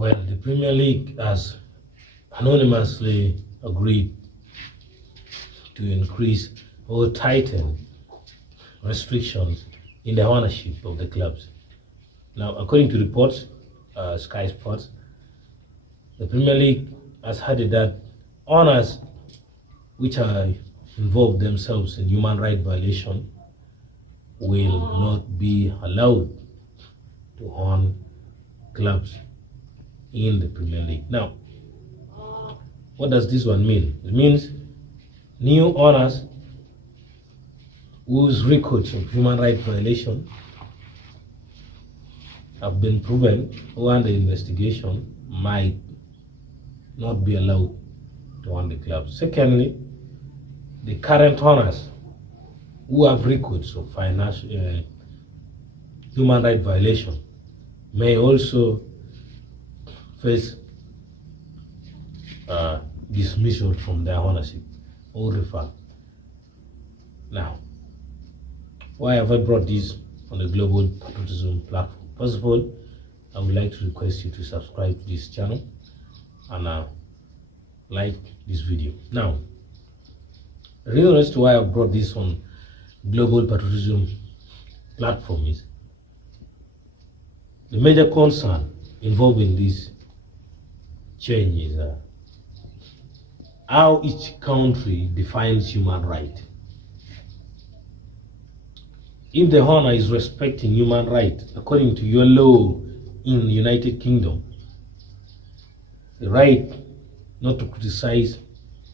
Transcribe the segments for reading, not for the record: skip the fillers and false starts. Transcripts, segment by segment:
Well, the Premier League has anonymously agreed to increase or tighten restrictions in the ownership of the clubs. Now, according to reports, Sky Sports, the Premier League has added that owners which are involved themselves in human rights violation will not be allowed to own clubs in the Premier League. Now, what does this one mean? It means new owners whose records of human rights violation have been proven or under investigation might not be allowed to own the club. Secondly, the current owners who have records of financial human rights violation may also face dismissal from their ownership or refund. Now, why have I brought this on the Global Patriotism platform? First of all, I would like to request you to subscribe to this channel and like this video. Now, the reason as to why I brought this on Global Patriotism platform is the major concern involving this change is how each country defines human right. If the owner is respecting human right according to your law in the United Kingdom, the right not to criticize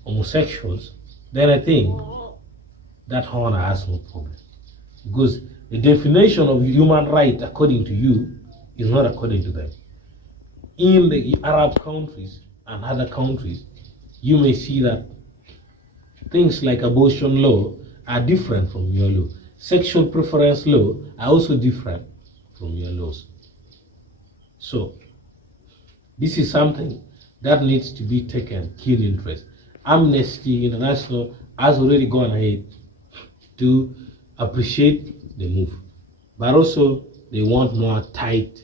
homosexuals, then I think that owner has no problem. Because the definition of human right according to you is not according to them. In the Arab countries and other countries, you may see that things like abortion law are different from your law. Sexual preference law are also different from your laws. So, this is something that needs to be taken keen interest. Amnesty International has already gone ahead to appreciate the move, but also they want more tight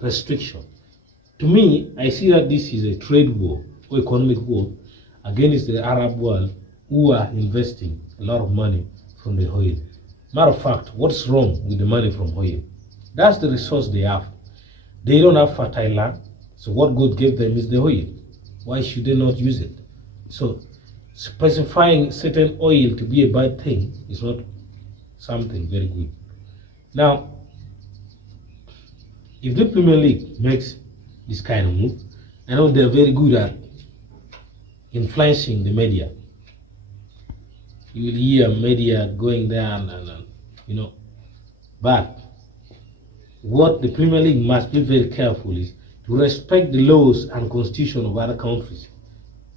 restriction. To me, I see that this is a trade war or economic war against the Arab world who are investing a lot of money from the oil. Matter of fact, what's wrong with the money from oil? That's the resource they have. They don't have fertile land, so what God gave them is the oil. Why should they not use it? So, specifying certain oil to be a bad thing is not something very good. Now, if the Premier League makes this kind of move, I know they're very good at influencing the media. You will hear media going there and you know, but what the Premier League must be very careful is to respect the laws and constitution of other countries.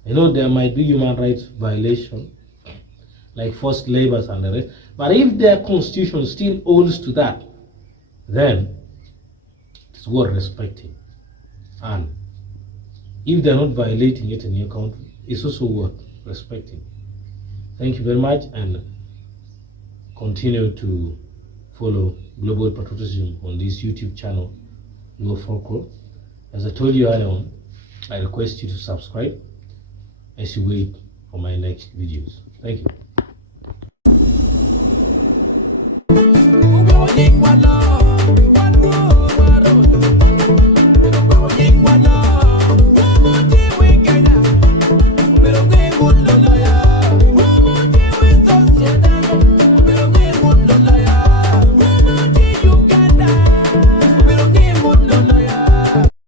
I know there might be human rights violation, like forced labors and the rest, but if their constitution still holds to that, then it's worth respecting. And if they're not violating it in your country, it's also worth respecting. Thank you very much, and continue to follow Global Patriotism on this YouTube channel, Your Folklore. As I told you earlier on, I request you to subscribe as you wait for my next videos. Thank you.